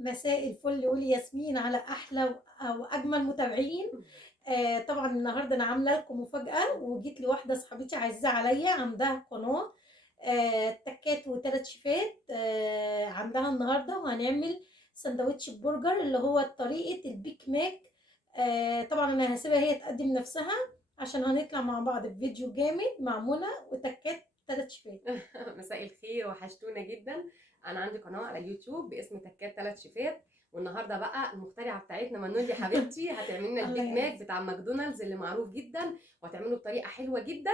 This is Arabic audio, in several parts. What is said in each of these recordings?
مساء الفل والياسمين على احلى او اجمل متابعين. طبعا النهارده انا عامله لكم مفاجاه، وجيت لواحده صاحبتي عزيزه عليا عندها قناه تكات وثلاث شيفات عندها النهارده، وهنعمل سندوتش برجر اللي هو طريقه البيك ماك. طبعا انا هسيبها هي تقدم نفسها عشان هنطلع مع بعض في فيديو جامد مع منى وتكات ثلاث شيفات. مساء الخير، وحشتونا جدا. انا عندي قناه على اليوتيوب باسم تكات 3 شيفات، والنهارده بقى المخترعه بتاعتنا منولي حبيبتي هتعمل لنا الله البيج ماك يعز. بتاع ماكدونالدز اللي معروف جدا، وهتعمله بطريقه حلوه جدا.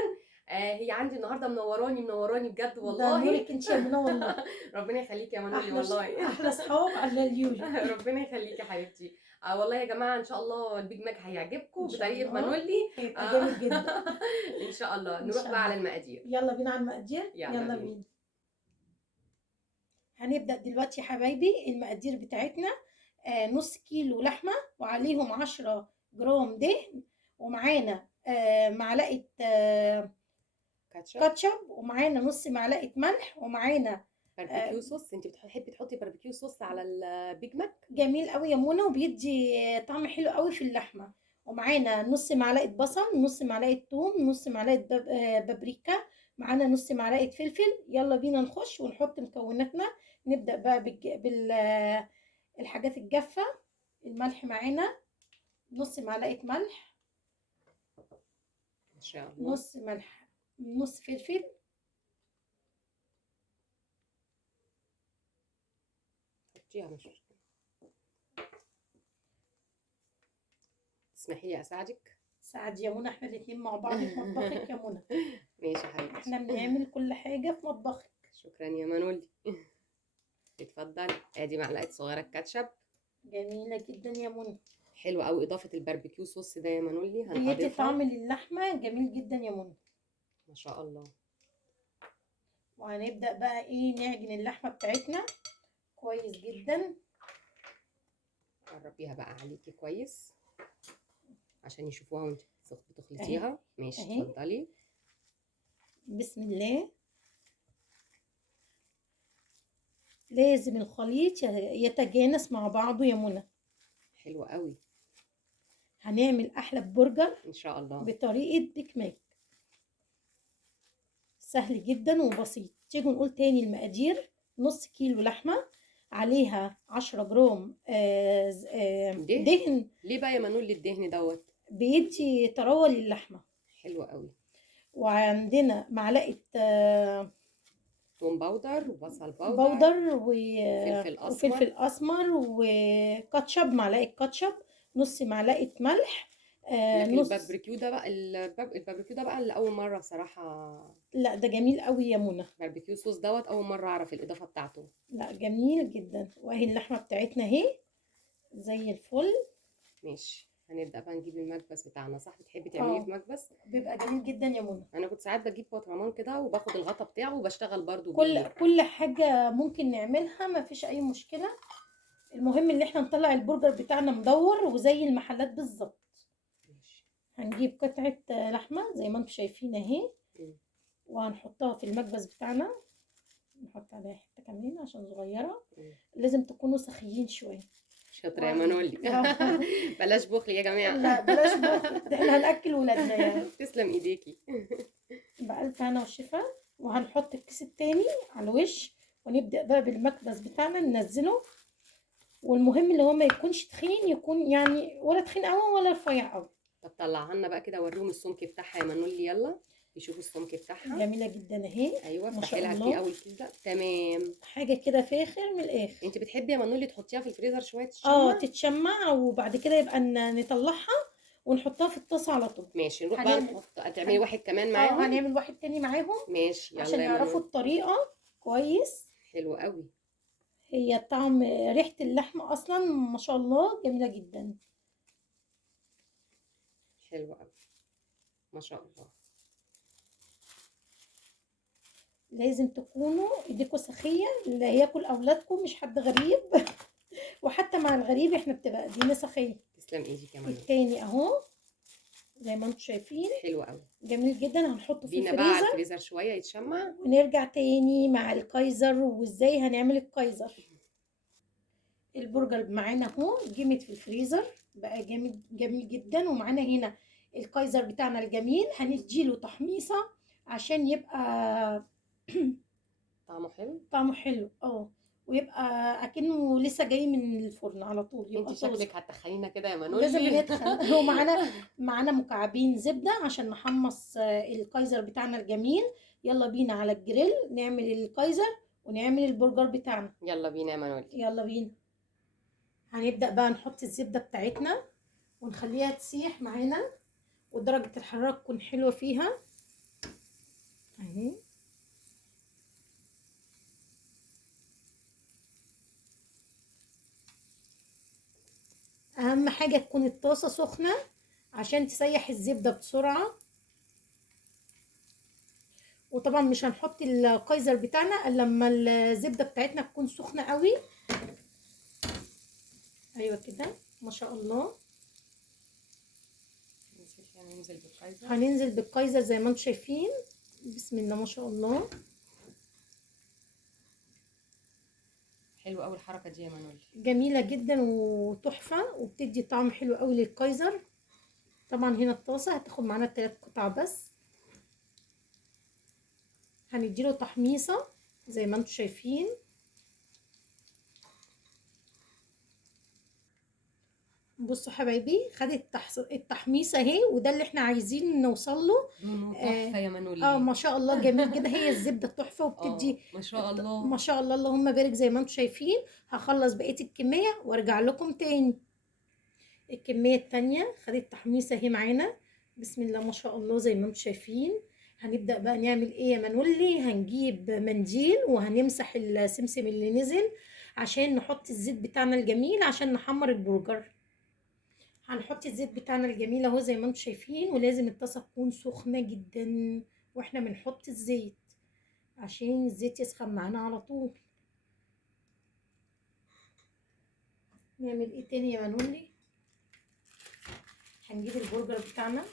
هي عندي النهارده منوراني بجد ده والله. نورك انت يا منى والله. ربنا يخليكي يا منولي احلى والله. احلى صحاب على اليوجي. ربنا يخليكي يا حبيبتي. والله يا جماعه ان شاء الله البيج ماك ان هيعجبكم شاء بطريقه الله منولي. هيبقى آه، جامد جدا. ان شاء الله. ان نروح شاء بقى على الله. المقادير. يلا بينا على المقادير، يلا يلا بينا. بينا. هنبدأ دلوقتي يا حبايبي المقادير بتاعتنا. نص كيلو لحمة وعليهم 10 جرام دهن، ومعانا معلقة كاتشب. كاتشب، ومعانا نص معلقة ملح، ومعانا باربيكيو صوص، انت بتحبي تحطي باربيكيو صوص على البيج ماك؟ جميل قوي يا منى، وبيدي طعم حلو قوي في اللحمه. ومعانا نص معلقه بصل، نص معلقه ثوم، نص معلقه بابريكا، معانا نص معلقه فلفل. يلا بينا نخش ونحط مكوناتنا. نبدا بقى الحاجات الجافه. الملح معانا نص معلقه ملح، ان شاء الله. نص ملح، نص فلفل. حطيها، مش مشكلة. تسمحي لي اساعدك؟ سعد يا منى، احنا الاتنين مع بعض في مطبخك يا منى. ماشي يا حبيبتي. احنا بنعمل كل حاجه في مطبخك. شكرا يا منولي. اتفضلي، ادي معلقه صغيره كاتشب. جميله جدا يا منى، حلو قوي اضافه الباربيكيو صوص ده يا منولي، بيدي هنضيفها. طعم للحمة جميل جدا يا منى. ما شاء الله. وهنبدأ بقى ايه نعجن اللحمة بتاعتنا كويس جدا. قربيها بقى عليكي كويس عشان يشوفوها وانت اهي بتخلطيها. ماشي، اهي، اتفضلي. بسم الله. لازم الخليط يتجانس مع بعضه يا منى. حلو قوي. هنعمل احلى برجر ان شاء الله. بطريقة بيك ماك، سهل جدا وبسيط. تيجي نقول تاني المقادير. نص كيلو لحمة عليها 10 جرام دهن. دهن. ليه بقى يا منولي الدهن دوت؟ بيدي طراوة للحمة. حلو قوي. وعندنا معلقة توم باودر وبصل باودر بودر وفلفل اسمر. وفلفل اسمر وكاتشب، معلقه كاتشب، نص معلقه ملح، لكن نص. الباربيكيو ده بقى الباربيكيو ده بقى اللي اول مره صراحه. لا ده جميل قوي يا منى. باربيكيو صوص دوت اول مره اعرف الاضافه بتاعته. لا جميل جدا. واهي اللحمه بتاعتنا اهي زي الفل. ماشي، هنبدا بقى نجيب المكبس بتاعنا. صح، بتحبي تعمليه اه في مكبس؟ بيبقى جميل جدا يا منى. انا كنت ساعات بجيب برطمان كده وباخد الغطا بتاعه وبشتغل برضو كل بيه. كل حاجه ممكن نعملها، ما فيش اي مشكله. المهم ان احنا نطلع البرجر بتاعنا مدور وزي المحلات بالظبط. ماشي. هنجيب قطعه لحمه زي ما انتم شايفين اهي، مم. وهنحطها في المكبس بتاعنا. نحط عليها حته كمان عشان صغيره. مم. لازم تكونوا سخيين شويه. شاطره يا منولي. بلاش بخل يا لا جماعه. بلاش بخل، ده احنا هناكل ولادنا يعني. تسلم ايديكي. بألف هنا والشفا. وهنحط الكيس التاني على الوش، ونبدأ بقى بالمكبس بتاعنا ننزله. والمهم اللي هو ما يكونش تخين، يكون يعني ولا تخين قوي ولا رفيع قوي. طب طلعها لنا بقى كده، وريهم السمك بتاعها يا منولي، يلا يشوفوا السمك بتاعها. جميلة جدا اهي. ايوه، ما افتحي شاء لها فيه الله، اول كيس ده. تمام. حاجة كده فاخر من الآخر. انت بتحبي يا منولي تحطيها في الفريزر شويه اه تتشمع؟ تتشمع، وبعد كده يبقى نطلعها ونحطها في الطاسة على طول. ماشي، نروح بقى هنعمل نحط. هتعملي واحد كمان اه معاهم؟ هنعمل واحد تاني معاهم ماشي، عشان يلا يا يعرفوا منولي. الطريقة كويس. حلو قوي. هي طعم ريحة اللحمة أصلا ما شاء الله جميلة جدا. حلو قوي. ما شاء الله. لازم تكونوا ايديكوا سخية، اللي هياكل أولادكم مش حد غريب. وحتى مع الغريب احنا بتبقى ايدينا سخية. تسلم ايديك يا منولي. التاني اهو زي ما انتم شايفين حلو قوي. جميل جدا. هنحطه في بينا بقى على الفريزر الفريزر شويه يتشمع. ونرجع تاني مع الكايزر، وازاي هنعمل الكايزر. البرجر معانا اهو جمد في الفريزر، بقى جامد جميل جدا. ومعانا هنا الكايزر بتاعنا الجميل، هنديله تحميصه عشان يبقى طعمه حلو. طعمه حلو ويبقى اكنه لسه جاي من الفرن على طول، انت يبقى طازه. شكلك هتخلينا كده يا لازم منولي. ندخل. معانا مكعبين زبده عشان نحمص الكايزر بتاعنا الجميل. يلا بينا على الجريل نعمل الكايزر ونعمل البرجر بتاعنا. يلا بينا يا منولي. يلا بينا. هنبدأ بقى نحط الزبدة بتاعتنا ونخليها تسيح معانا، ودرجة الحرارة تكون حلوة فيها اهي. اهم حاجة تكون الطاسة سخنة عشان تسيح الزبدة بسرعة. وطبعا مش هنحط الكايزر بتاعنا الا لما الزبدة بتاعتنا تكون سخنة قوي. ايوه كده ما شاء الله. هننزل بالكايزر. هننزل بالكايزر زي ما انتم شايفين. بسم الله ما شاء الله. حلو قوي الحركه دي يا منولي. جميلة جدا وتحفة، وبتدي طعم حلو قوي للكايزر. طبعا هنا الطاسة هتاخد معانا 3 قطع بس. هنديله تحميصة زي ما انتم شايفين. بصوا حبايبي، خدت التحميصة اهي، وده اللي احنا عايزين نوصل له. لونه تحفه يا منولي. ما شاء الله جميل جدا. هي الزبدة تحفة وبتدي ما شاء الله. ما شاء الله اللهم بارك زي ما انتم شايفين. هخلص بقية الكمية وارجع لكم تاني. الكمية التانية خدت تحميصة اهي معانا. بسم الله ما شاء الله زي ما انتم شايفين. هنبدأ بقى نعمل ايه يا منولي؟ هنجيب منديل وهنمسح السمسم اللي نزل عشان نحط الزيت بتاعنا الجميل عشان نحمر البرجر. هنحط الزيت بتاعنا الجميل اهو زي ما انتم شايفين، ولازم الطاسة تكون سخنة جدا واحنا بنحط الزيت عشان الزيت يسخن معانا على طول. نعمل ايه تاني يا منولي؟ هنجيب البرجر بتاعنا.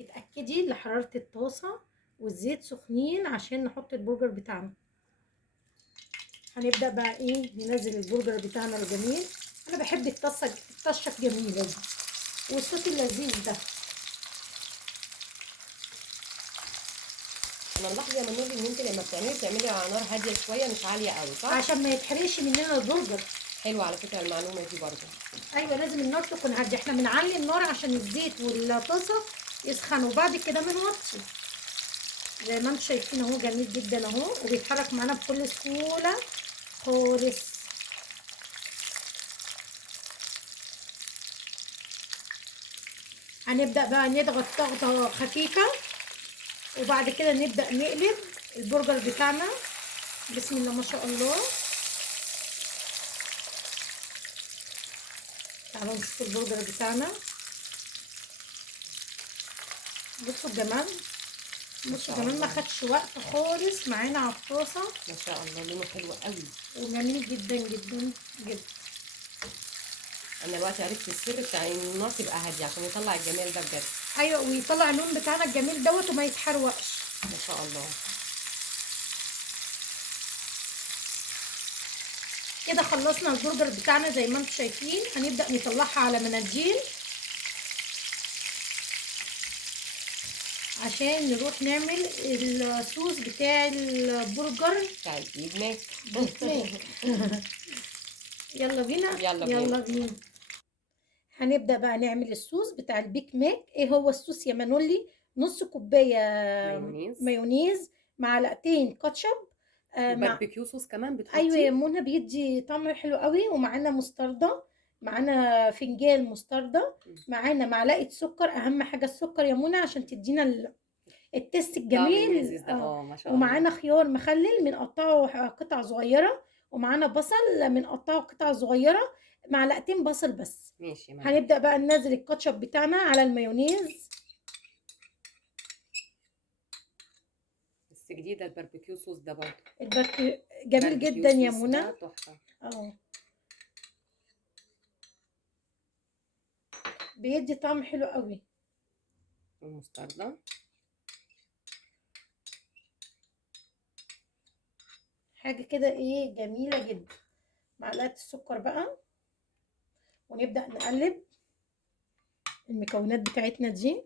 اتأكدي لحرارة الطاسة والزيت سخنين عشان نحط البرجر بتاعنا. هنبدأ بقى ايه ننزل البرجر بتاعنا الجميل. انا بحب الطشة الجميلة دي والصوت اللذيذ ده. انا ملاحظه يا منولي ان انت لما بتعملي على نار هاديه شويه مش عاليه قوي، صح؟ عشان ما يتحرقش مننا البرجر. حلوه على فكره المعلومه دي برضه. ايوه لازم النار تكون هاديه. احنا بنعلي النار عشان الزيت والطاسه يسخنوا، وبعد كده بنوطي. زي ما انتم شايفين اهو جميل جدا اهو، وبيتحرك معانا بكل سهوله خالص. هنبدا بقى نضغط ضغطه خفيفه، وبعد كده نبدا نقلب البرجر بتاعنا. بسم الله ما شاء الله. تعالوا نشوف البرجر بتاعنا. بصوا الجمال. بصوا كمان ما خدش وقت خالص معانا على الطاسه. ما شاء الله لونه حلو قوي وجميل جدا جدا جدا. انا دلوقتي عرفت السر بتاع ان النار تبقى هاديه عشان يطلع الجمال ده بجد. ايوه ويطلع اللون بتاعنا الجميل دوت وما يتحرقش. ما شاء الله. كده خلصنا البرجر بتاعنا زي ما انتم شايفين. هنبدا نطلعها على مناديل عشان نروح نعمل الصوص بتاع البرجر بتاع البيج ماك. يلا بينا. يلا بينا. يلا بينا. هنبدا بقى نعمل الصوص بتاع البيك ماك. ايه هو الصوص يا منولي؟ نص كوبايه مايونيز، معلقتين كاتشب، باربيكيو صوص كمان بتحطيه؟ ايوه يا منى بيدي طعم حلو قوي. ومعانا مستردة، معانا فنجان مستردة، معانا معلقه سكر. اهم حاجه السكر يا منى عشان تدينا التست الجميل. ما شاء الله. ومعانا خيار مخلل بنقطعه قطع صغيره، ومعانا بصل بنقطعه قطع صغيره، معلقتين بصل بس. ماشي. هنبدا بقى ننزل الكاتشب بتاعنا على المايونيز. بس جديده الباربيكيو صوص ده برضه. جميل جدا يا منى. تحفه. بيدي طعم حلو قوي. المستردة حاجه كده ايه جميله جدا. معلقه السكر بقى، ونبدا نقلب المكونات بتاعتنا دي.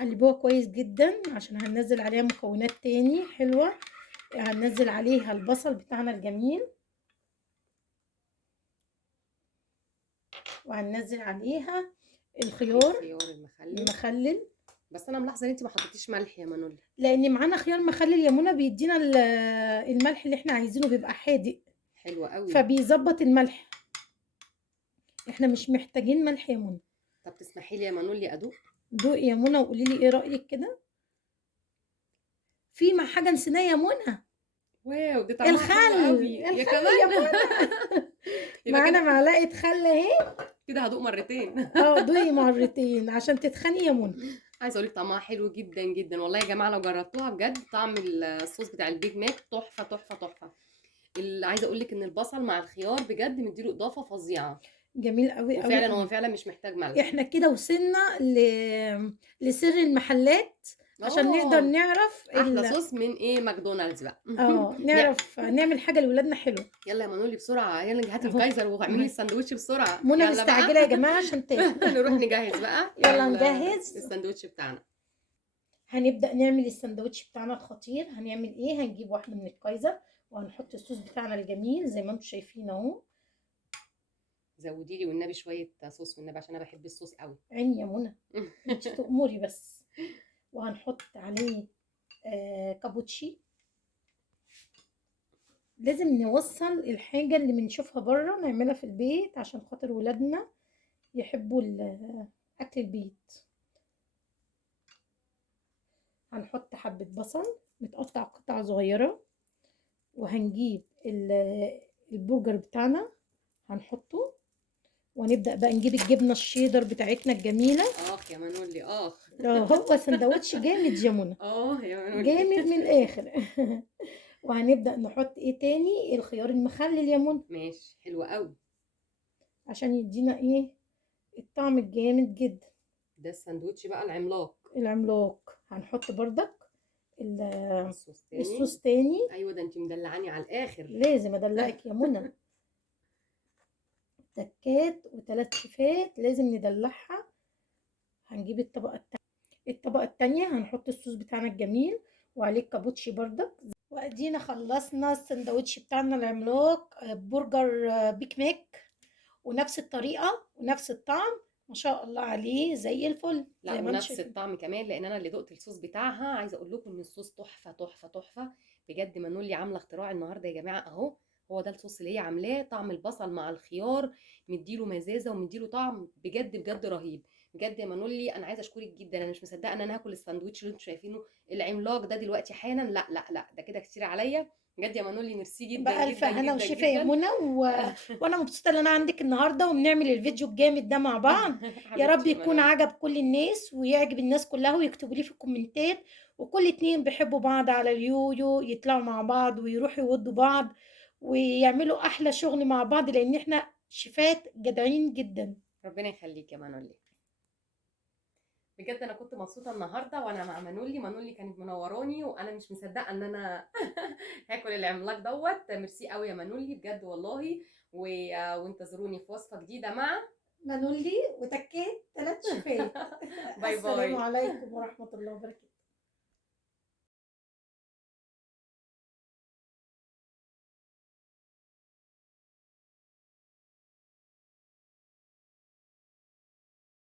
قلبوها كويس جدا عشان هننزل عليها مكونات تاني حلوه. هننزل عليها البصل بتاعنا الجميل، وهننزل عليها الخيار المخلل. بس انا ملاحظه ان انت ما حطيتيش ملح يا منولي. لان معانا خيار مخلل يا منى بيدينا الملح اللي احنا عايزينه، بيبقى حادق حلو قوي، فبيظبط الملح. احنا مش محتاجين ملح يا منى. طب تسمحي لي يا منولي ادوق؟ دوقي يا منى وقولي لي ايه رايك كده. في مع حاجه نسيناها يا منى. واو دي طعمها حلو قوي يا الخل كمان يا منى. يبقى معانا كده معلقه خل اهي. كده هدوق مرتين. دوقي مرتين عشان تتخني يا منى. عايزه اقول لك طعمها حلو جدا جدا والله يا جماعه، لو جربتوها بجد طعم الصوص بتاع البيج ماك تحفه تحفه تحفه. عايزه اقول لك ان البصل مع الخيار بجد مديله اضافه فظيعه. جميل قوي قوي وفعلا قوي. هو فعلا مش محتاج ملح. احنا كده وصلنا لسر المحلات عشان نقدر نعرف احلى صوص من ايه ماكدونالدز بقى. نعرف نعمل حاجه لاولادنا حلوه. يلا يا منولي بسرعه، يلا هاتي أهو. الكايزر واعملي الساندوتش بسرعه. منى يلا مستعجله بقى يا جماعه عشان تاكل. نروح نجهز بقى. يلا نجهز الساندوتش بتاعنا. هنبدا نعمل الساندوتش بتاعنا الخطير. هنعمل ايه؟ هنجيب واحده من الكايزر وهنحط الصوص بتاعنا الجميل زي ما انتم شايفين اهو. زودي لي والنبي شويه صوص والنبي عشان انا بحب الصوص قوي. عيني يا منى، انت تأمري بس. وهنحط عليه كابوتشي. لازم نوصل الحاجة اللي بنشوفها بره نعملها في البيت عشان خاطر ولادنا يحبوا أكل البيت. هنحط حبة بصل متقطع قطع صغيرة، وهنجيب البرجر بتاعنا هنحطه، ونبدأ بقى نجيب الجبنة الشيدر بتاعتنا الجميلة. يا منولي هو سندوتش جامد يا منى. يا منولي جامد من الآخر. وهنبدأ نحط ايه تاني؟ الخيار المخلل يا منى. ماشي حلو قوي عشان يدينا ايه؟ الطعم الجامد جدا. ده الساندوتش بقى العملاق. هنحط بردك الصوص تاني. ايوه ده انت مدلعاني على الاخر. لازم ادلعك يا منى. تكات و3 شيفات لازم ندلعها. هنجيب الطبقة التانية هنحط الصوص بتاعنا الجميل وعليه الكابوتشي بردك. وادينا خلصنا السندوتش بتاعنا العملاق برجر بيك ماك، ونفس الطريقة ونفس الطعم ما شاء الله عليه زي الفل. لا ونفس الطعم كمان، لان انا اللي دقت الصوص بتاعها. عايزه اقول لكم ان الصوص تحفه تحفه تحفه بجد. منولي عامله اختراع النهارده يا جماعه اهو. هو ده الصوص اللي هي عاملاه، طعم البصل مع الخيار مديله مزازه ومديله طعم بجد بجد رهيب. بجد يا منولي انا عايزه اشكرك جدا. انا مش مصدقه ان انا هاكل الساندوتش اللي انتم شايفينه العملاق ده دلوقتي حالا. لا لا لا ده كده كتير عليا بجد يا منولي. ميرسي جدا بقى الف جدا هنا جدا وشفا جدا يا منى وانا مبسوطه ان انا عندك النهارده وبنعمل الفيديو الجامد ده مع بعض. يا رب يكون عجب كل الناس ويعجب الناس كلها، ويكتبوا لي في الكومنتات. وكل اتنين بيحبوا بعض على اليويو يطلعوا مع بعض ويروحوا يودوا بعض ويعملوا احلى شغل مع بعض، لان احنا شيفات جدعين جدا. ربنا يخليك يا منولي. بجد انا كنت مبسوطه النهارده وانا مع منولي كانت منوراني، وانا مش مصدقه ان انا هاكل العملاق دوت. ميرسي قوي يا منولي بجد والله. وانتظروني في وصفه جديده مع منولي وتكات 3 شيفات. باي باي. السلام عليكم ورحمه الله وبركاته.